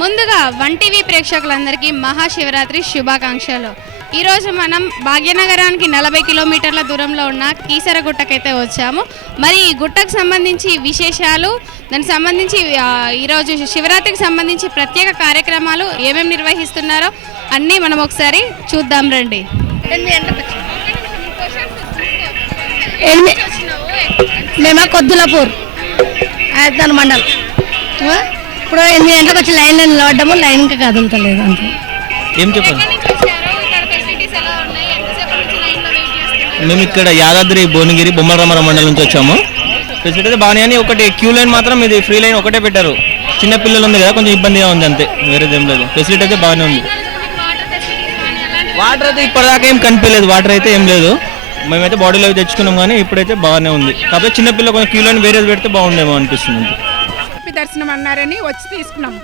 ముందుగా one TV ప్రేక్షకులందరికీ మహాశివరాత్రి శుభాకాంక్షలు. ఈరోజు మనం భాగ్యనగరానికి 40 కిలోమీటర్ల దూరంలో ఉన్న కీసరగుట్టకైతే వచ్చాము. మరి ఈ గుట్టకు సంబంధించి విశేషాలు, దానికి సంబంధించి ఈరోజు శివరాత్రికి సంబంధించి ప్రత్యేక కార్యక్రమాలు ఏమేమి నిర్వహిస్తున్నారో అన్నీ మనం ఒకసారి చూద్దాం రండి. మేము కొద్దులపూర్ ఆయతన మండలం. ఇప్పుడు 8 గంటలకు వచ్చి లైన్లో నిలబడ్డాము. లైన్ ఇంకా కదులుతలేదు అంతే. ఏం చెప్పండి? మేము ఇక్కడ యాదాద్రి భువనగిరి బొమ్మలరామారం మండలం నుంచి వచ్చాము. ఫెసిలిటీ అయితే బాగానే, అని ఒకటి క్యూ లైన్ మాత్రం ఇది ఫ్రీ లైన్ ఒకటే పెట్టారు. చిన్న పిల్లలు ఉంది కదా, కొంచెం ఇబ్బందిగా ఉంది అంతే, వేరేది ఏం లేదు. ఫెసిలిటీ అయితే బాగానే ఉంది. వాటర్ అయితే ఇప్పటిదాకా ఏం కనిపించలేదు, వాటర్ అయితే ఏం లేదు. మేమైతే బాడీలో తెచ్చుకున్నాం కానీ ఇప్పుడైతే బాగానే ఉంది. కాకపోతే చిన్నపిల్లలు కొంచెం క్యూ లైన్ వేరేది పెడితే బాగుండేమో అనిపిస్తుంది. దర్శనం అన్నారని వచ్చి తీసుకున్నాము.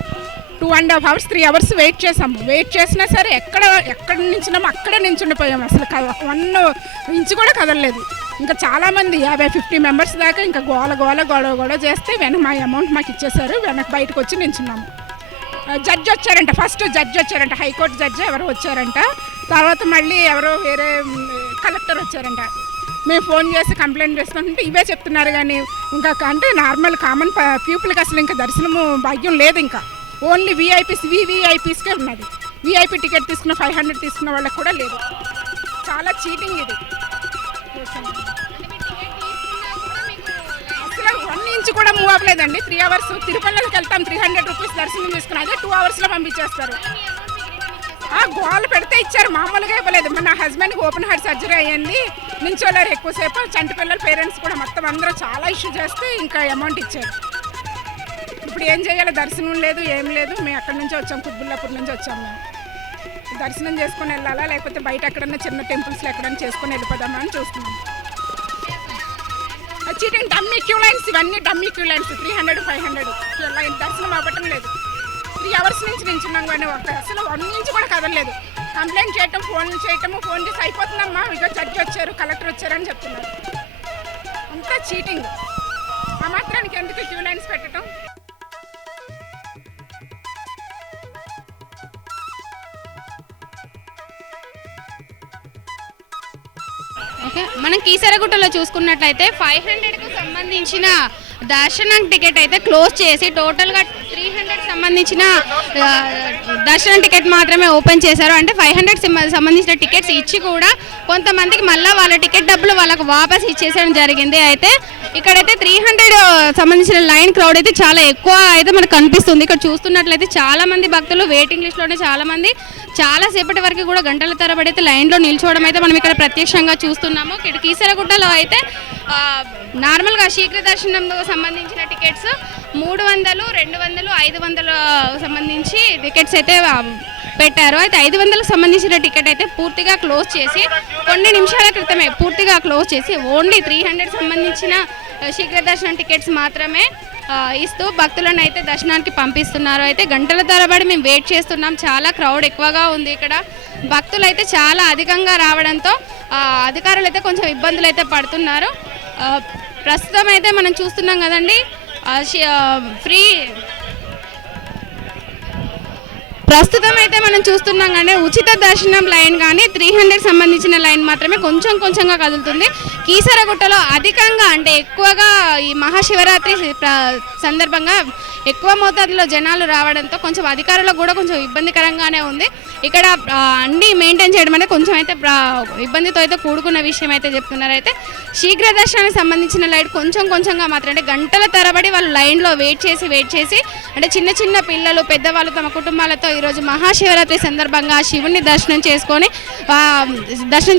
2.5 hours 3 hours వెయిట్ చేసాము. వెయిట్ చేసినా సరే ఎక్కడ నించున్నాము అక్కడే నించుండిపోయాము. అసలు 1 ఇంచు కూడా కదలలేదు. ఇంకా చాలామంది 50-50 మెంబర్స్ దాకా ఇంకా గొడవ చేస్తే మా అమౌంట్ మాకు ఇచ్చేసారు. వెనక్కి బయటకు వచ్చి నించున్నాము. జడ్జి వచ్చారంట, ఫస్ట్ జడ్జి వచ్చారంట, హైకోర్టు జడ్జి ఎవరో వచ్చారంట. తర్వాత మళ్ళీ ఎవరో వేరే కలెక్టర్ వచ్చారంట. మేము ఫోన్ చేసి కంప్లైంట్ చేస్తుంటే ఇవే చెప్తున్నారు. కానీ ఇంకా అంటే నార్మల్ కామన్ పీపుల్కి అసలు ఇంకా దర్శనము భాగ్యం లేదు. ఇంకా ఓన్లీ వీఐపీస్కే ఉన్నది. వీఐపీ టికెట్ తీసుకున్న 500 తీసుకున్న వాళ్ళకి కూడా లేదు. చాలా చీటింగ్ ఇది. అసలు 1 ఇంచ్ కూడా మూవ్ అవ్వలేదండి. 3 hours తిరుపతిలోకి వెళ్తాం, 300 రూపీస్ దర్శనం తీసుకుని అదే 2 hours పంపించేస్తారు. గోలు పెడితే ఇచ్చారు, మామూలుగా ఇవ్వలేదు. నా హస్బెండ్కి ఓపెన్ హార్ట్ సర్జరీ అయ్యింది, నించోలేరు ఎక్కువసేపు. చంటి పిల్లల పేరెంట్స్ కూడా మొత్తం అందరూ చాలా ఇష్యూ చేస్తే ఇంకా అమౌంట్ ఇచ్చారు. ఇప్పుడు ఏం చేయాలి? దర్శనం లేదు, ఏం లేదు. మేము అక్కడి నుంచి వచ్చాం, కుత్బుల్లాపూర్ నుంచి వచ్చాము. మేము దర్శనం చేసుకొని వెళ్ళాలా, లేకపోతే బయట ఎక్కడన్నా చిన్న టెంపుల్స్లో ఎక్కడన్నా చేసుకొని వెళ్ళిపోదామా అని చూస్తున్నాం. చీటింగ్ డమ్మీ క్యూ లైన్స్, ఇవన్నీ డమ్మీ క్యూ లైన్స్. 300-500 లైన్ దర్శనం అవ్వటం లేదు. 3 hours నుంచి నించున్నాం కానీ అసలు 1 ఇంచ్ కూడా కదలలేదు. కంప్లైంట్ చేయటం, ఫోన్ చేసి అయిపోతుందమ్మా, ఇక జడ్జి వచ్చారు, కలెక్టర్ వచ్చారని చెప్తున్నారు. అంతా చీటింగ్. ఆ మాత్రానికి ఎందుకు క్యూ లైన్స్ పెట్టడం? ఓకే, మనం కీసరగుట్టలో చూసుకున్నట్లయితే 500కు సంబంధించిన దర్శనం టికెట్ అయితే క్లోజ్ చేసి టోటల్గా 300 సంబంధించిన దర్శనం టికెట్ మాత్రమే ఓపెన్ చేశారు. అంటే 500 సంబంధించిన టికెట్స్ ఇచ్చి కూడా కొంతమందికి మళ్ళీ వాళ్ళ టికెట్ డబ్బులు వాళ్ళకు వాపస్ ఇచ్చేసడం జరిగింది. అయితే ఇక్కడైతే 300 సంబంధించిన లైన్ క్రౌడ్ అయితే చాలా ఎక్కువ అయితే మనకు కనిపిస్తుంది. ఇక్కడ చూస్తున్నట్లయితే చాలామంది భక్తులు వెయిటింగ్ లిస్ట్లోనే చాలాసేపటి వరకు కూడా గంటల తరబడి అయితే లైన్లో నిల్చోవడం అయితే మనం ఇక్కడ ప్రత్యక్షంగా చూస్తున్నాము. ఇక్కడ కీసరగుట్టలో అయితే నార్మల్గా శీఘ్ర దర్శనం సంబంధించిన టికెట్స్ 300, 200, 500 సంబంధించి టికెట్స్ అయితే పెట్టారు. అయితే 500కు సంబంధించిన టికెట్ అయితే పూర్తిగా క్లోజ్ చేసి కొన్ని నిమిషాల క్రితమే పూర్తిగా క్లోజ్ చేసి ఓన్లీ 300 సంబంధించిన శీఘ్ర దర్శనం టికెట్స్ మాత్రమే ఇస్తూ భక్తులను అయితే దర్శనానికి పంపిస్తున్నారు. అయితే గంటల తరబడి మేము వెయిట్ చేస్తున్నాం. చాలా క్రౌడ్ ఎక్కువగా ఉంది. ఇక్కడ భక్తులు అయితే చాలా అధికంగా రావడంతో అధికారులు అయితే కొంచెం ఇబ్బందులు అయితే పడుతున్నారు. ప్రస్తుతం అయితే మనం చూస్తున్నాం కదండి, ప్రస్తుతం అయితే మనం చూస్తున్నాం కానీ ఉచిత దర్శనం లైన్ కానీ 300 సంబంధించిన లైన్ మాత్రమే కొంచెంగా కదులుతుంది. కీసరగుట్టలో అధికంగా అంటే ఎక్కువగా ఈ మహాశివరాత్రి సందర్భంగా ఎక్కువ మోతాదులో జనాలు రావడంతో కొంచెం అధికారులకు కూడా కొంచెం ఇబ్బందికరంగానే ఉంది. ఇక్కడ అన్నీ మెయింటైన్ చేయడం అంటే కొంచెం అయితే ఇబ్బందితో అయితే కూడుకున్న విషయం అయితే చెప్తున్నారు. అయితే శీఘ్ర దర్శనానికి సంబంధించిన లైన్ కొంచెంగా మాత్రం అంటే గంటల తరబడి వాళ్ళు లైన్లో వెయిట్ చేసి అంటే చిన్న పిల్లలు, పెద్దవాళ్ళు తమ కుటుంబాలతో ఈరోజు మహాశివరాత్రి సందర్భంగా శివుని దర్శనం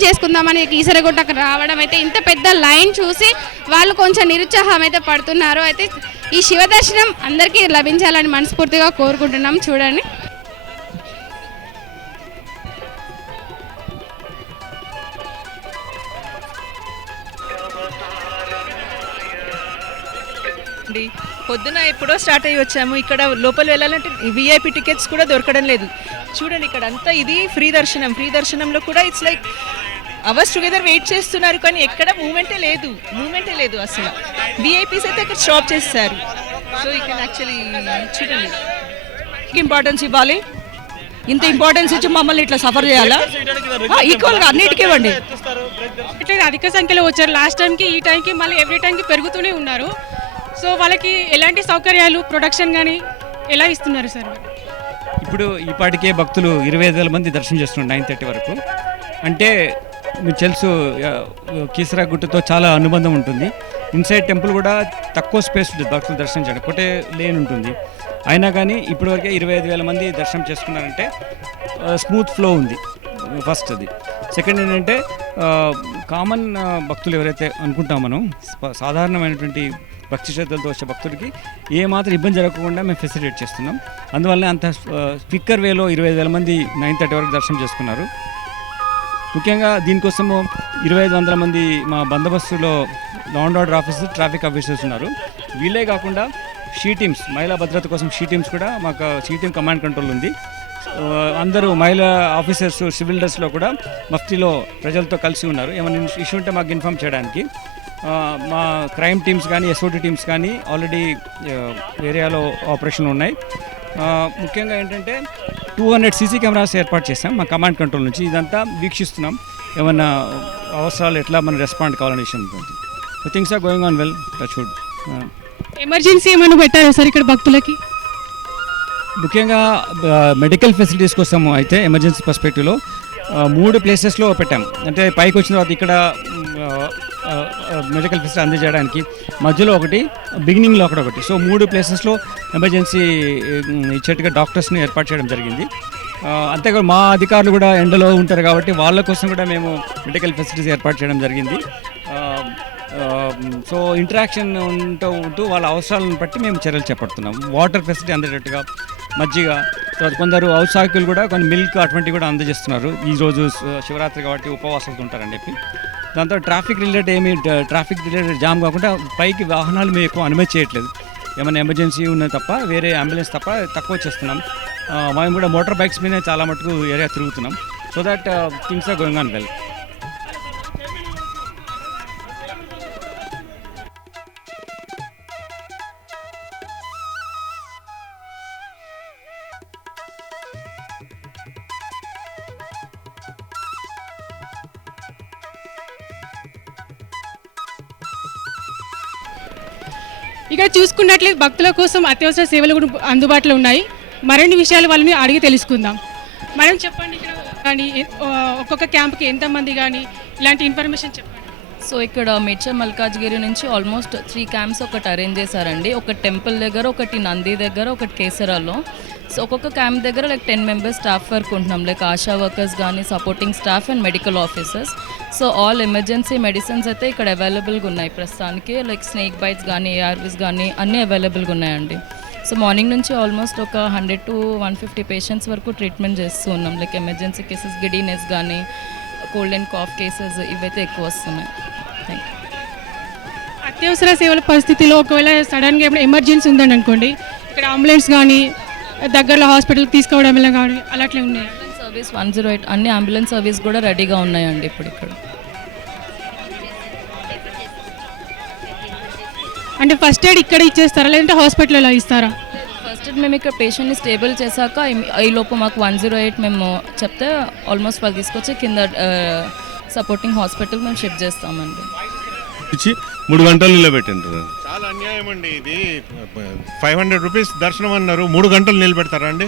చేసుకుందామని కీసరగుట్టకు రావడం అయితే ఇంత పెద్ద లైన్ చూసి వాళ్ళు కొంచెం నిరుత్సాహం అయితే పడుతున్నారు. అయితే ఈ శివ దర్శనం అందరికీ లభించాలని మనస్ఫూర్తిగా కోరుకుంటున్నాం. చూడండి, పొద్దున ఎప్పుడో స్టార్ట్ అయ్యి వచ్చాము. ఇక్కడ లోపల వెళ్ళాలంటే వీఐపీ టికెట్స్ కూడా దొరకడం లేదు. చూడండి, ఇక్కడ అంతా ఇది ఫ్రీ దర్శనంలో కూడా it's like hours together wait చేస్తున్నారు కానీ ఎక్కడ మూమెంటే లేదు అసలు. వీఐపీస్ అయితే అక్కడ స్టాప్ చేస్తారు. సో ఇక్కడ యాక్చువల్లీ చూడండి ఇంపార్టెన్స్ ఇవ్వాలి. ఇంత ఇంపార్టెన్స్ ఇచ్చి మమ్మల్ని ఇట్లా సఫర్ చేయాలా? ఈక్వల్గా అన్నిటికీ ఇవ్వండి. ఇట్లా అధిక సంఖ్యలో వచ్చారు లాస్ట్ టైంకి ఈ టైంకి మళ్ళీ ఎవ్రీ టైంకి పెరుగుతూనే ఉన్నారు. సో వాళ్ళకి ఎలాంటి సౌకర్యాలు ప్రొడక్షన్ కానీ ఎలా ఇస్తున్నారు సార్? ఇప్పుడు ఈపాటికే భక్తులు 25,000 మంది దర్శనం చేస్తున్నారు 9:30 వరకు. అంటే మీకు తెలుసు కీసరాగుట్టతో చాలా అనుబంధం ఉంటుంది. ఇన్సైడ్ టెంపుల్ కూడా తక్కువ స్పేస్ ఉంటుంది భక్తులు దర్శనం చేయడం, ఒకటే లేన్ ఉంటుంది. అయినా కానీ ఇప్పటివరకే 25,000 మంది దర్శనం చేసుకున్నారంటే స్మూత్ ఫ్లో ఉంది. ఫస్ట్ అది. సెకండ్ ఏంటంటే కామన్ భక్తులు ఎవరైతే అనుకుంటాం మనం, సాధారణమైనటువంటి భక్తి శ్రద్ధలతో వచ్చే భక్తులకి ఏమాత్రం ఇబ్బంది జరగకుండా మేము ఫెసిలిటేట్ చేస్తున్నాం. అందువల్ల అంత స్పీకర్ వేలో 25,000 మంది 9:30 వరకు దర్శనం చేసుకున్నారు. ముఖ్యంగా దీనికోసము 2,500 మంది మా బందోబస్తులో law and order officers, traffic officers ఉన్నారు. వీళ్ళే కాకుండా షీ టీమ్స్, మహిళా భద్రత కోసం షీ టీమ్స్ కూడా మాకు షీ టీమ్ కమాండ్ కంట్రోల్ ఉంది. అందరూ మహిళా ఆఫీసర్స్ సివిల్ డ్రెస్లో కూడా మఫ్తీలో ప్రజలతో కలిసి ఉన్నారు. ఏమైనా ఇష్యూ ఉంటే మాకు ఇన్ఫామ్ చేయడానికి. మా క్రైమ్ టీమ్స్ కానీ ఎస్ఓటీ టీమ్స్ కానీ ఆల్రెడీ ఏరియాలో ఆపరేషన్లు ఉన్నాయి. ముఖ్యంగా ఏంటంటే 200 సీసీ కెమెరాస్ ఏర్పాటు చేసాం మా కమాండ్ కంట్రోల్ నుంచి. ఇదంతా వీక్షిస్తున్నాం, ఏమన్నా అవసరాలు ఎట్లా మనం రెస్పాండ్ కావాలనే విషయం ఉంటుంది. So things are going on well, touch wood. Emergency ఏమైనా పెట్టారా సార్ ఇక్కడ భక్తులకి? ముఖ్యంగా మెడికల్ ఫెసిలిటీస్ కోసం అయితే ఎమర్జెన్సీ పర్స్పెక్టివ్లో 3 ప్లేసెస్లో పెట్టాం. అంటే పైకి వచ్చిన తర్వాత ఇక్కడ మెడికల్ ఫెసిలిటీ అందజేయడానికి మధ్యలో ఒకటి, బిగినింగ్లో ఒకటి. సో 3 ప్లేసెస్లో ఎమర్జెన్సీ ఇచ్చేట్టుగా డాక్టర్స్ని ఏర్పాటు చేయడం జరిగింది. అంతేకాదు మా అధికారులు కూడా ఎండలో ఉంటారు కాబట్టి వాళ్ళ కోసం కూడా మేము మెడికల్ ఫెసిలిటీస్ ఏర్పాటు చేయడం జరిగింది. సో ఇంటరాక్షన్ ఉంటూ వాళ్ళ అవసరాలను బట్టి మేము చర్యలు చేపడుతున్నాం. వాటర్ ఫెసిలిటీ అందేటట్టుగా, మజ్జిగ, తర్వాత కొందరు ఔత్సాహికులు కూడా కొన్ని మిల్క్ అటువంటివి కూడా అందజేస్తున్నారు. ఈరోజు శివరాత్రి కాబట్టి ఉపవాసాలు ఉంటారని చెప్పి. దాంతో ట్రాఫిక్ రిలేటెడ్ జామ్ కాకుండా పైకి వాహనాలు మేము ఎక్కువ అనుమతి చేయట్లేదు. ఏమైనా ఎమర్జెన్సీ ఉన్నది తప్ప, వేరే అంబులెన్స్ తప్ప తక్కువ చేస్తున్నాం. మేము కూడా మోటార్ బైక్స్ మీద చాలా మటుకు ఏరియా తిరుగుతున్నాం. So that things are going on well. ఇక్కడ చూసుకున్నట్లయితే భక్తుల కోసం అత్యవసర సేవలు కూడా అందుబాటులో ఉన్నాయి. మరిన్ని విషయాలు వాళ్ళని అడిగి తెలుసుకుందాం. మేడం చెప్పండి, ఇక్కడ కానీ ఒక్కొక్క క్యాంప్కి ఎంతమంది కానీ ఇలాంటి ఇన్ఫర్మేషన్ చెప్పండి. సో ఇక్కడ మేడ్చల్ మల్కాజ్గిరి నుంచి ఆల్మోస్ట్ 3 క్యాంప్స్ ఒకటి అరేంజ్ చేశారండి. ఒకటి టెంపుల్ దగ్గర, ఒకటి నంది దగ్గర, ఒకటి కేసరాలో. సో ఒక్కొక్క క్యాంప్ దగ్గర 10 మెంబర్స్ స్టాఫ్ వర్క్ ఉంటున్నాం, ఆశా వర్కర్స్ కానీ, supporting staff and medical officers. So all emergency medicines అయితే ఇక్కడ అవైలబుల్గా ఉన్నాయి ప్రస్తుతానికి. స్నేక్ బైట్స్ కానీ, ఏఆర్వీస్ కానీ అన్నీ అవైలబుల్గా ఉన్నాయండి. సో మార్నింగ్ నుంచి ఆల్మోస్ట్ ఒక 100 to 150 పేషెంట్స్ వరకు ట్రీట్మెంట్ చేస్తూ ఉన్నాం. ఎమర్జెన్సీ కేసెస్, గిడీనెస్ కానీ, కోల్డ్ అండ్ కాఫ్ కేసెస్ ఇవైతే ఎక్కువ వస్తున్నాయి. Thank you. అత్యవసర సేవల పరిస్థితిలో ఒకవేళ సడన్గా ఏమైనా ఎమర్జెన్సీ ఉందని అనుకోండి, ఇక్కడ అంబులెన్స్ కానీ దగ్గరలో హాస్పిటల్కి తీసుకోవడం కానీ అలాంటివి ఉన్నాయి. సర్వీస్ 108 అన్ని అంబులెన్స్ సర్వీస్ కూడా రెడీగా ఉన్నాయండి ఇప్పుడు ఇక్కడ. అంటే ఫస్ట్ ఎయిడ్ ఇక్కడ ఇచ్చేస్తారా లేదంటే హాస్పిటల్లో ఇస్తారా? ఫస్ట్ ఎయిడ్ మేము ఇక్కడ పేషెంట్ని స్టేబుల్ చేశాక ఈ లోపు మాకు 108 మేము చెప్తే ఆల్మోస్ట్ వాళ్ళు తీసుకొచ్చి కింద సపోర్టింగ్ హాస్పిటల్ మేము షిఫ్ట్ చేస్తామండి. 3 గంటలు నిలబెట్టిండ్రు. చాలా అన్యాయం అండి ఇది. 500 రూపీస్ దర్శనం అన్నారు, 3 గంటలు నిలబెడతారా అండి?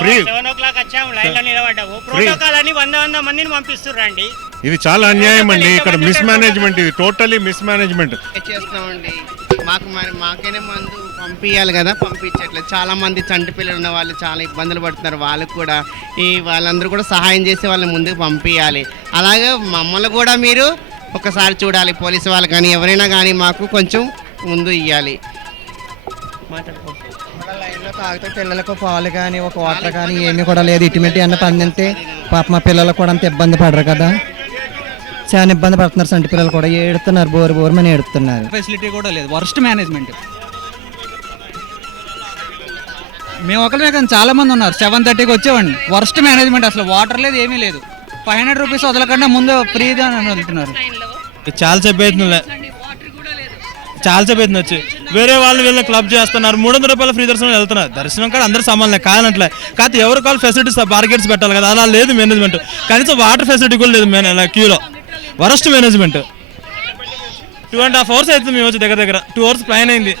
ఫ్రీ 7 o'clock వచ్చాము, లైన్లో నిలబడ్డాము. ప్రోటోకాల్ అని 100 మందిని పంపిస్తుర్రండి. ఇది చాలా అన్యాయం అండి. ఇక్కడ మిస్ మేనేజ్మెంట్, ఇది టోటలీ మిస్ మేనేజ్మెంట్ చేస్తున్నామండి. మాకైనా మందు పంపించాలి కదా, పంపించట్లేదు. చాలా మంది చంటి పిల్లలు ఉన్న వాళ్ళు చాలా ఇబ్బందులు పడుతున్నారు. వాళ్ళకు కూడా వాళ్ళందరూ కూడా సహాయం చేసి వాళ్ళని ముందుకు పంపించాలి. అలాగే మమ్మల్ని కూడా మీరు ఒకసారి చూడాలి. పోలీసు వాళ్ళు కానీ ఎవరైనా కానీ మాకు కొంచెం ముందు ఇవ్వాలి. లైన్లో తాగితే పిల్లలకు పాలు కానీ ఒక వాటర్ కానీ ఏమీ కూడా లేదు. ఇటువంటి అన్న పందింటే పాప మా పిల్లలు కూడా అంత ఇబ్బంది పడరు కదా, చాలా ఇబ్బంది పడుతున్నారు. సంటి పిల్లలు కూడా ఏడుతున్నారు, బోరుమని ఏడుతున్నారు. ఫెసిలిటీ కూడా లేదు, వర్స్ట్ మేనేజ్మెంట్. మేము ఒకరిమే కానీ చాలా మంది ఉన్నారు. 7:30కి వచ్చేవాడిని. వర్స్ట్ మేనేజ్మెంట్, అసలు వాటర్ లేదు, ఏమీ లేదు. 500 రూపీస్ వదలకుండా ముందు ఫ్రీగా వదులుతున్నారు. చాలాసేపు అవుతుంది, చాలాసేపు అవుతుంది వచ్చి వేరే వాళ్ళు వీళ్ళని క్లబ్ చేస్తున్నారు. 300 రూపాయల ఫ్రీ దర్శనం వెళ్తున్నారు. దర్శనం కాడ అందరూ సమానమే కాదనట్లే. కాకపోతే ఎవరు కాల్ ఫెసిలిటీస్ బార్గెట్స్ పెట్టాలి కదా, అలా లేదు మేనేజ్మెంట్. కనీసం వాటర్ ఫెసిలిటీ కూడా లేదు క్యూలో. Worst management. 2.5 hours అవుతుంది మేము వచ్చి దగ్గర 2 hours ప్లాన్ అయింది.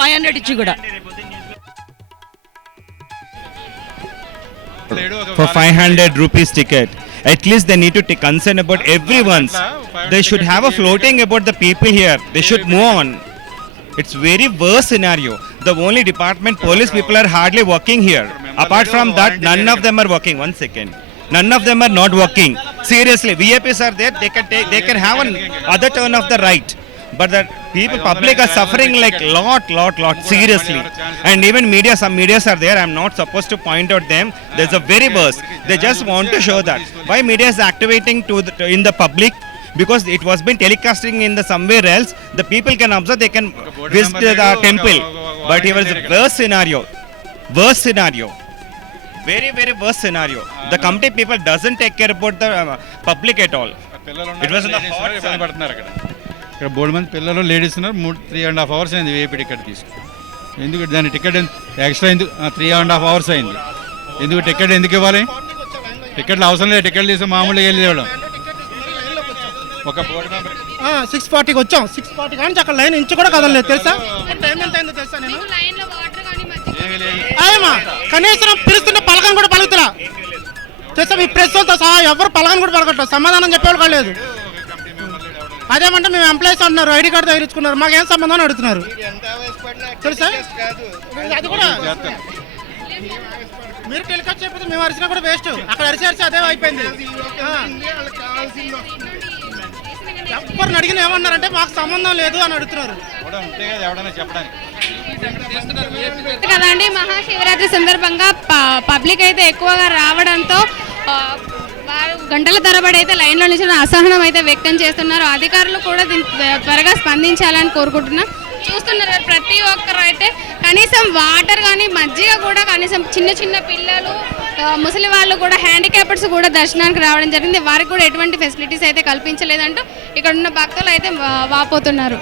500 ఇచ్చి కూడా for 500 rupees ticket. At least they need to take concern about everyone's. They should have a floating about the people here. They should move on. It's very worse scenario. The only department police people are hardly working here. Apart from that, none of them are working. 1 second. None of them are not working. Seriously, VIPs are there. They can have an other turn of the right. But the people, public are suffering like lot. Seriously, and even media, some medias are there. I'm not supposed to point out them. There's a very worse. They just want to show that why media is activating in the public, because it was been telecasting in the somewhere else. The people can observe. They can visit the temple. But here was a worse scenario. Very worse scenario. The committee people doesn't take care about the public at all. It was in the hot sun. ఇక్కడ board మంది పిల్లలు ladies ఉన్నారు. 3.5 hours అయింది VIP ticket తీసుకుని. ఎందుకు దాని ticket extra ఎందుకు 3.5 hours అయింది? ఎందుకు టికెట్ ఎందుకు ఇవ్వాలి? టికెట్లు అవసరం లేదు. టికెట్ తీసి మామూలుగా వెళ్ళి ఇవ్వడం. ఒక బోర్డు మెంబర్ 6:40కి వచ్చాం. 6:40 కానీ అక్కడ లైన్ ఇంచు కూడా కదలలేదు తెలుసా? టైం ఎంత అయిందో తెలుసా? నేను కనీసం పిలుస్తుంటే పలకం కూడా పలుకుతురా తెలుసా? మీ ప్రెస్ వాళ్ళతో సహా ఎవరు పలకని కూడా పలకట్లేదు. సమాధానం చెప్పేవాళ్ళు కూడా లేదు. అదేమంటే మేము ఎంప్లాయీస్ అంటున్నారు, ఐడి కార్డు తగిలించుకున్నారు, మాకేం సంబంధం అని అడుగుతున్నారు తెలుసా? అది కూడా మీరు టెలికాస్ట్ చెప్పితే మేము అరిచినా కూడా వేస్ట్. అక్కడ అరిచి అదే అయిపోయింది. ఎవరిని అడిగిన ఏమన్నారంటే మాకు సంబంధం లేదు అని అడుగుతున్నారు కదండి. మహాశివరాత్రి సందర్భంగా పబ్లిక్ అయితే ఎక్కువగా రావడంతో వారు గంటల తరబడి అయితే లైన్లో నిల్చుని అసహనం అయితే వ్యక్తం చేస్తున్నారు. అధికారులు కూడా త్వరగా స్పందించాలని కోరుకుంటున్నాం. చూస్తున్నారు ప్రతి ఒక్కరు అయితే కనీసం వాటర్ కానీ మజ్జిగ కూడా కనీసం చిన్న పిల్లలు, ముసలి వాళ్ళు కూడా, హ్యాండిక్యాప్డ్స్ కూడా దర్శనానికి రావడం జరిగింది. వారికి కూడా ఎటువంటి ఫెసిలిటీస్ అయితే కల్పించలేదంటూ ఇక్కడ ఉన్న భక్తులు అయితే వాపోతున్నారు.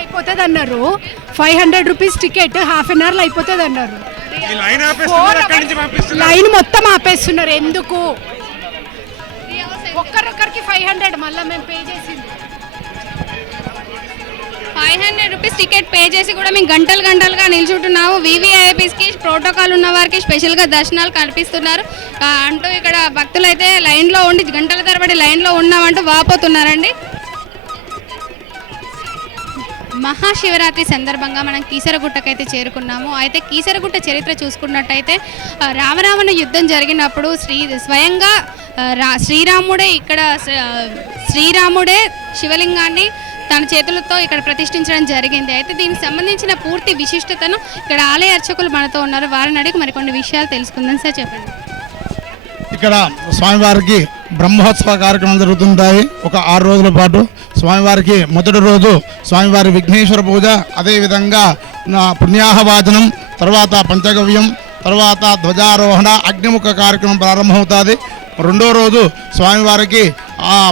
అయిపోతుంది అన్నారు. 500 రూపీస్ టికెట్ హాఫ్ అన్ అవర్లో అయిపోతుంది అన్నారు. లైన్ మొత్తం ఆపేస్తున్నారు. ఎందుకు? ఒక్కరొక్కరికి 500 మళ్ళీ మేము పే చేసింది 500 రూపీస్ టికెట్ పే చేసి కూడా మేము గంటలుగా నిల్చుంటున్నాము. VVIPస్కి ప్రోటోకాల్ ఉన్న వారికి స్పెషల్గా దర్శనాలు కల్పిస్తున్నారు అంటూ ఇక్కడ భక్తులు అయితే లైన్లో ఉండి గంటల తరబడి లైన్లో ఉన్నామంటూ వాపోతున్నారండి. మహాశివరాత్రి సందర్భంగా మనం కీసరగుట్టకైతే చేరుకున్నాము. అయితే కీసరగుట్ట చరిత్ర చూసుకున్నట్టయితే రామరావణ యుద్ధం జరిగినప్పుడు స్వయంగా శ్రీరాముడే శివలింగాన్ని తన చేతులతో ఇక్కడ ప్రతిష్ఠించడం జరిగింది. అయితే దీనికి సంబంధించిన పూర్తి విశిష్టతను ఇక్కడ ఆలయ అర్చకులు మనతో ఉన్నారు. వారిని అడిగి మరికొన్ని విషయాలు తెలుసుకుందాం. సార్ చెప్పండి. ఇక్కడ స్వామివారికి బ్రహ్మోత్సవ కార్యక్రమం జరుగుతుంటాయి. ఒక 6 రోజుల పాటు స్వామివారికి మొదటి రోజు స్వామివారి విఘ్నేశ్వర పూజ, అదేవిధంగా పుణ్యాహవాచనం, తర్వాత పంచగవ్యం, తర్వాత ధ్వజారోహణ, అగ్నిముఖ కార్యక్రమం ప్రారంభమవుతుంది. రెండో రోజు స్వామివారికి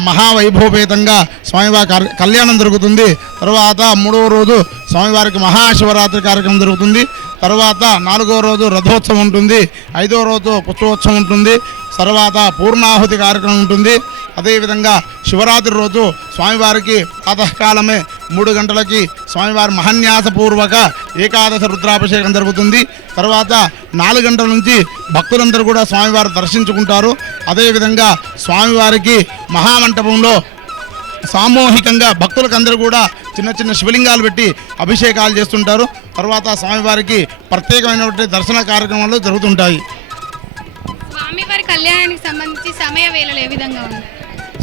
మహావైభవపేతంగా స్వామివారి కళ్యాణం జరుగుతుంది. తర్వాత మూడవ రోజు స్వామివారికి మహాశివరాత్రి కార్యక్రమం జరుగుతుంది. తర్వాత 4వ రోజు రథోత్సవం ఉంటుంది. 5వ రోజు పుష్పోత్సవం ఉంటుంది. తర్వాత పూర్ణాహుతి కార్యక్రమం ఉంటుంది. అదేవిధంగా శివరాత్రి రోజు స్వామివారికి ప్రాతకాలమే 3 గంటలకి స్వామివారి మహాన్యాసపూర్వక ఏకాదశ రుద్రాభిషేకం జరుగుతుంది. తర్వాత 4 గంటల నుంచి భక్తులందరూ కూడా స్వామివారు దర్శించుకుంటారు. అదేవిధంగా స్వామివారికి మహామంటపంలో సామూహికంగా భక్తులకందరూ కూడా చిన్న శివలింగాలు పెట్టి అభిషేకాలు చేస్తుంటారు. తర్వాత స్వామివారికి ప్రత్యేకమైనటువంటి దర్శన కార్యక్రమాలు జరుగుతుంటాయి. స్వామివారి కళ్యాణానికి సంబంధించి సమయ వేళలు ఏ విధంగా ఉన్నాయి?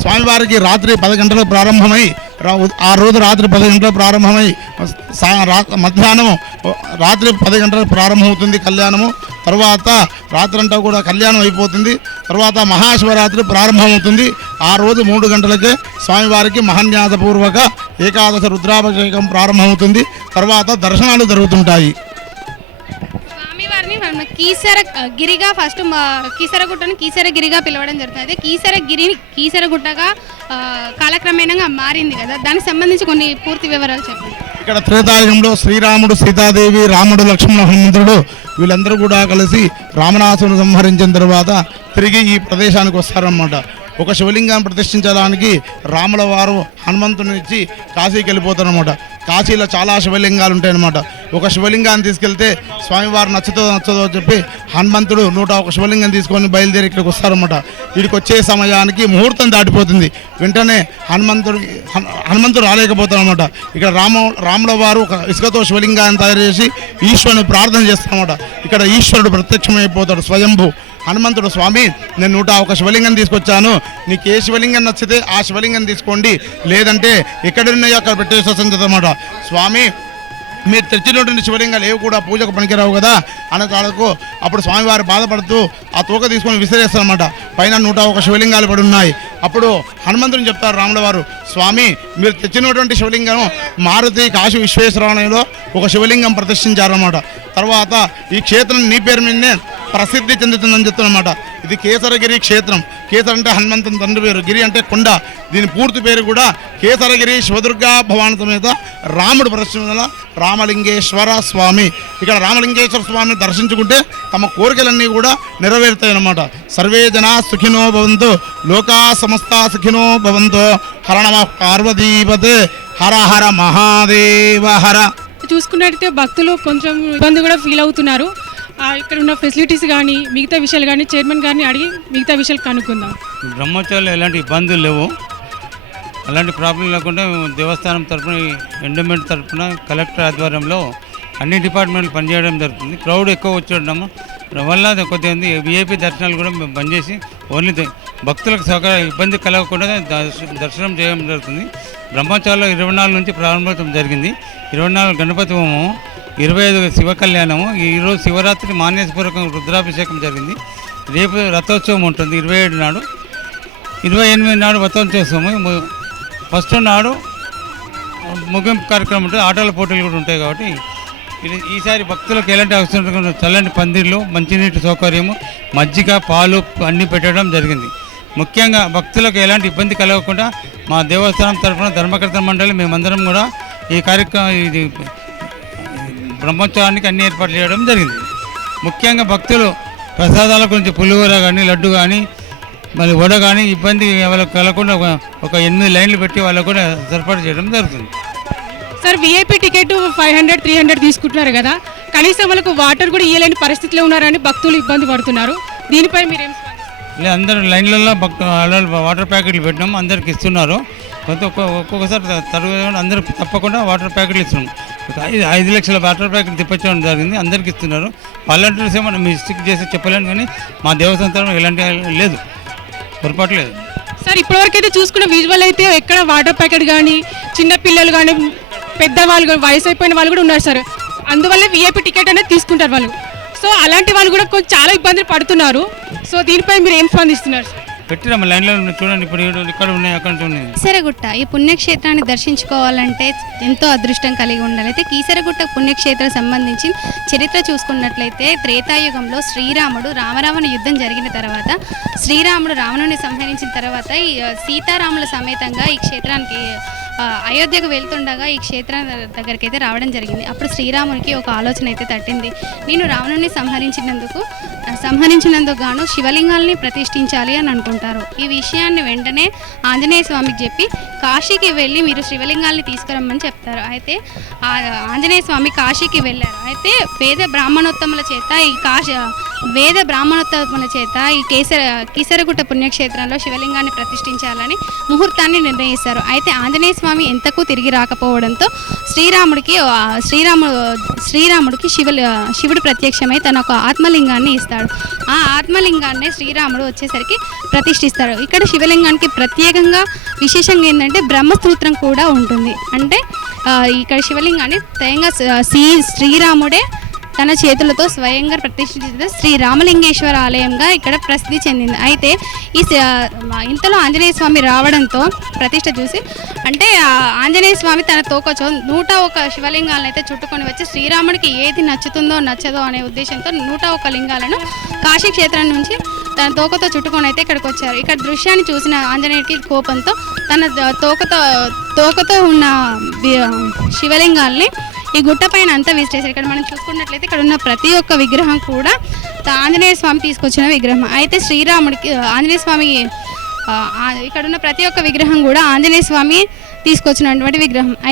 స్వామివారికి రాత్రి 10 గంటలకు ప్రారంభమై ఆ రోజు రాత్రి 10 గంటలకు ప్రారంభమై మధ్యాహ్నం రాత్రి 10 గంటలకు ప్రారంభమవుతుంది కళ్యాణము. తర్వాత రాత్రంతా కూడా కళ్యాణం అయిపోతుంది. తర్వాత మహాశివరాత్రి ప్రారంభమవుతుంది. ఆ రోజు 3 గంటలకే స్వామివారికి మహాన్యాసపూర్వక ఏకాదశ రుద్రాభిషేకం ప్రారంభమవుతుంది. తర్వాత దర్శనాలు జరుగుతుంటాయి. స్వామివారిని కీసర గిరిగా ఫస్ట్ కీసరగుట్టను కీసరగిరిగా పిలవడం జరుగుతుంది. అయితే కీసరగుట్టగా కాలక్రమేణంగా మారింది కదా, దానికి సంబంధించి కొన్ని పూర్తి వివరాలు చెప్పండి. ఇక్కడ త్రేతాయుగంలో శ్రీరాముడు, సీతాదేవి, రాముడు, లక్ష్మణ, హనుమంతుడు వీళ్ళందరూ కూడా కలిసి రావణాసురుని సంహరించిన తర్వాత తిరిగి ఈ ప్రదేశానికి వస్తారన్నమాట. ఒక శివలింగాన్ని ప్రతిష్ఠించడానికి రాముల వారు హనుమంతుని ఇచ్చి కాశీకి వెళ్ళిపోతారన్నమాట. కాశీలో చాలా శివలింగాలు ఉంటాయన్నమాట. ఒక శివలింగాన్ని తీసుకెళ్తే స్వామివారు నచ్చదో చెప్పి హనుమంతుడు 101 శివలింగం తీసుకొని బయలుదేరి ఇక్కడికి వస్తారన్నమాట. ఇక్కడికి వచ్చే సమయానికి ముహూర్తం దాటిపోతుంది. వెంటనే హనుమంతుడు రాలేకపోతారన్నమాట. ఇక్కడ రాముల వారు ఒక ఇసుకతో శివలింగాన్ని తయారు చేసి ఈశ్వరుని ప్రార్థన చేస్తారన్నమాట. ఇక్కడ ఈశ్వరుడు ప్రత్యక్షమైపోతాడు స్వయంభూ. హనుమంతుడు, స్వామి నేను 101 శివలింగం తీసుకొచ్చాను, నీకు ఏ శివలింగం నచ్చితే ఆ శివలింగం తీసుకోండి, లేదంటే ఎక్కడున్నాయో అక్కడ పెట్టేసేసని చెప్తామాట. స్వామి మీరు తెచ్చినటువంటి శివలింగాలు ఏవి కూడా పూజకు పనికిరావు కదా అనే తాళకు అప్పుడు స్వామివారు బాధపడుతూ ఆ తూక తీసుకొని విసిరేస్తారన్నమాట. పైన 101 శివలింగాలు పడి ఉన్నాయి. అప్పుడు హనుమంతుని చెప్తారు రాముల వారు, స్వామి మీరు తెచ్చినటువంటి శివలింగం మారుతి కాశీ విశ్వేశ్వరాలయంలో ఒక శివలింగం ప్రతిష్ఠించారన్నమాట. తర్వాత ఈ క్షేత్రం నీ పేరు మీదనే ప్రసిద్ధి చెందుతుందని చెప్తున్నమాట. ఇది కేసరగిరి క్షేత్రం. కేసర అంటే హనుమంతుని తండ్రి పేరు, గిరి అంటే కొండ. దీని పూర్తి పేరు కూడా కేసరగిరి శివదుర్గా భవాని సమేత రాముడు ప్రదర్శన రామలింగేశ్వర స్వామి. ఇక్కడ రామలింగేశ్వర స్వామిని దర్శించుకుంటే తమ కోరికలన్నీ కూడా నెరవేరుతాయన్నమాట. సర్వే జనా సుఖినో భవంతు, లోకా సమస్త సుఖినో భవంతు. హర నమః పార్వతీపతే, హర హర మహాదేవ హర. చూసుకున్నట్టయితే భక్తులు కొంచెం ఇబ్బంది కూడా ఫీల్ అవుతున్నారు. ఇక్కడ ఉన్న ఫెసిలిటీస్ కానీ మిగతా విషయాలు కానీ చైర్మన్ గారిని అడిగి మిగతా విషయాలు కనుక్కుందాం. బ్రహ్మోత్సవాల్లో ఎలాంటి ఇబ్బందులు లేవు. అలాంటి ప్రాబ్లం లేకుండా దేవస్థానం తరఫున, ఎండోమెంట్ తరఫున, కలెక్టర్ ఆధ్వర్యంలో అన్ని డిపార్ట్మెంట్లు పనిచేయడం జరుగుతుంది. క్రౌడ్ ఎక్కువ వచ్చేయడం వల్ల కొద్దిమంది విఐపి దర్శనాలు కూడా మేము బంద్ చేసి ఓన్లీ భక్తులకు సౌకర్యం ఇబ్బంది కలగకుండా దర్శనం చేయడం జరుగుతుంది. బ్రహ్మోత్సవాల్లో 24 నుంచి ప్రారంభం జరిగింది. 24 గణపతి హోమం, 25 శివ కళ్యాణము, ఈరోజు శివరాత్రి మాన్యపూర్వకం రుద్రాభిషేకం జరిగింది. రేపు రథోత్సవం ఉంటుంది 27 నాడు. 28 నాడు రథోత్సవం. ఫస్ట్ నాడు ముగింపు కార్యక్రమం ఉంటుంది. ఆటల పోటీలు కూడా ఉంటాయి. కాబట్టి ఈసారి భక్తులకు ఎలాంటి అవసరం చల్లని పందిర్లు, మంచినీటి సౌకర్యము, మజ్జిగ, పాలు అన్నీ పెట్టడం జరిగింది. ముఖ్యంగా భక్తులకు ఎలాంటి ఇబ్బంది కలగకుండా మా దేవస్థానం తరఫున ధర్మకర్త మండలి మేమందరం కూడా ఈ కార్యక్రమం ఇది బ్రహ్మోత్సవానికి అన్ని ఏర్పాట్లు చేయడం జరిగింది. ముఖ్యంగా భక్తులు ప్రసాదాల గురించి పులిహోర కానీ, లడ్డు కానీ, మళ్ళీ వడ కానీ ఇబ్బంది వాళ్ళకి కలగకుండా ఒక 8 లైన్లు పెట్టి వాళ్ళకు కూడా ఏర్పాటు చేయడం జరుగుతుంది. సార్ విఐపి టికెట్ 500, 300 తీసుకుంటున్నారు కదా, కనీసం వాళ్ళకు వాటర్ కూడా ఇవ్వలేని పరిస్థితిలో ఉన్నారని భక్తులు ఇబ్బంది పడుతున్నారు. దీనిపై మీరేం అందరూ లైన్లలో వాటర్ ప్యాకెట్లు పెట్టినాం, అందరికి ఇస్తున్నారు. ఒక్కొక్కసారి తరువాత అందరూ తప్పకుండా వాటర్ ప్యాకెట్లు ఇస్తున్నాం. 5 లక్షల వాటర్ ప్యాకెట్ తెప్పించడం జరిగింది, అందరికి ఇస్తున్నారు. వాలంటీర్స్ ఏమన్నా మీ స్టిక్ చేసి చెప్పలేను, కానీ మా దేవస్థానం ఎలాంటి లేదు, పొరపాటు లేదు. సార్ ఇప్పటివరకు అయితే చూసుకున్న విజువల్ అయితే ఎక్కడ వాటర్ ప్యాకెట్ కానీ, చిన్న పిల్లలు కానీ, పెద్దవాళ్ళు కానీ, వయసు అయిపోయిన వాళ్ళు కూడా ఉన్నారు సార్. అందువల్ల విఐపి టికెట్ అనేది తీసుకుంటారు వాళ్ళు. సో అలాంటి వాళ్ళు కూడా కొంచెం చాలా ఇబ్బందులు పడుతున్నారు. సో దీనిపై మీరు ఏం స్పందిస్తున్నారు సార్? పెట్టినాము లైన్లో చూడండి, ఇప్పుడు ఇక్కడ ఉన్నాయి, అక్కడ ఉన్నాయి. కీసరగుట్ట ఈ పుణ్యక్షేత్రాన్ని దర్శించుకోవాలంటే ఎంతో అదృష్టం కలిగి ఉండాలి. అయితే కీసరగుట్ట పుణ్యక్షేత్రం సంబంధించి చరిత్ర చూసుకున్నట్లయితే త్రేతాయుగంలో శ్రీరాముడు రామరావణ యుద్ధం జరిగిన తర్వాత శ్రీరాముడు రావణుని సంహరించిన తర్వాత ఈ సీతారాముల సమేతంగా ఈ క్షేత్రానికి అయోధ్యకు వెళ్తుండగా ఈ క్షేత్రం దగ్గరికి అయితే రావడం జరిగింది. అప్పుడు శ్రీరామునికి ఒక ఆలోచన అయితే తట్టింది. నేను రావణుని సంహరించినందుకు గాను శివలింగాల్ని ప్రతిష్ఠించాలి అని అనుకుంటారు. ఈ విషయాన్ని వెంటనే ఆంజనేయ స్వామికి చెప్పి కాశీకి వెళ్ళి మీరు శివలింగాల్ని తీసుకురమ్మని చెప్తారు. అయితే ఆంజనేయ స్వామి కాశీకి వెళ్ళారు. అయితే వేద బ్రాహ్మణోత్తముల చేత ఈ కీసరగుట్ట పుణ్యక్షేత్రంలో శివలింగాన్ని ప్రతిష్ఠించాలని ముహూర్తాన్ని నిర్ణయిస్తారు. అయితే ఆంజనేయ స్వామి ఎంతకు తిరిగి రాకపోవడంతో శ్రీరాముడికి శివుడు ప్రత్యక్షమై తన ఒక ఆత్మలింగాన్ని ఇస్తాడు. ఆ ఆత్మలింగాన్ని శ్రీరాముడు వచ్చేసరికి ప్రతిష్ఠిస్తాడు. ఇక్కడ శివలింగానికి ప్రత్యేకంగా విశేషంగా ఏంటంటే బ్రహ్మసూత్రం కూడా ఉంటుంది. అంటే ఇక్కడ శివలింగాన్ని స్వయంగా శ్రీరాముడే తన చేతులతో స్వయంగా ప్రతిష్ఠించిన శ్రీ రామలింగేశ్వర ఆలయంగా ఇక్కడ ప్రసిద్ధి చెందింది. అయితే ఇంతలో ఆంజనేయ స్వామి రావడంతో ప్రతిష్ఠ చూసి అంటే ఆంజనేయ స్వామి తన తోకచో 101 శివలింగాలను అయితే చుట్టుకొని వచ్చి శ్రీరాముడికి ఏది నచ్చుతుందో నచ్చదో అనే ఉద్దేశంతో 101 లింగాలను కాశీ క్షేత్రం నుంచి తన తోకతో చుట్టుకొని అయితే ఇక్కడికి వచ్చారు. ఇక్కడ దృశ్యాన్ని చూసిన ఆంజనేయుడికి కోపంతో తన తోకతో ఉన్న శివలింగాల్ని ఈ గుట్ట పైన అంతా విసిరేశారు. ఇక్కడ మనం చూసుకున్నట్లయితే ఇక్కడ ఉన్న ప్రతి ఒక్క విగ్రహం కూడా ఆంజనేయ స్వామి తీసుకొచ్చిన విగ్రహం. అయితే శ్రీరాముడికి ఆంజనేయ స్వామి ఇక్కడ ఉన్న ప్రతి ఒక్క విగ్రహం కూడా ఆంజనేయ స్వామి తీసుకొచ్చినటువంటి విగ్రహం.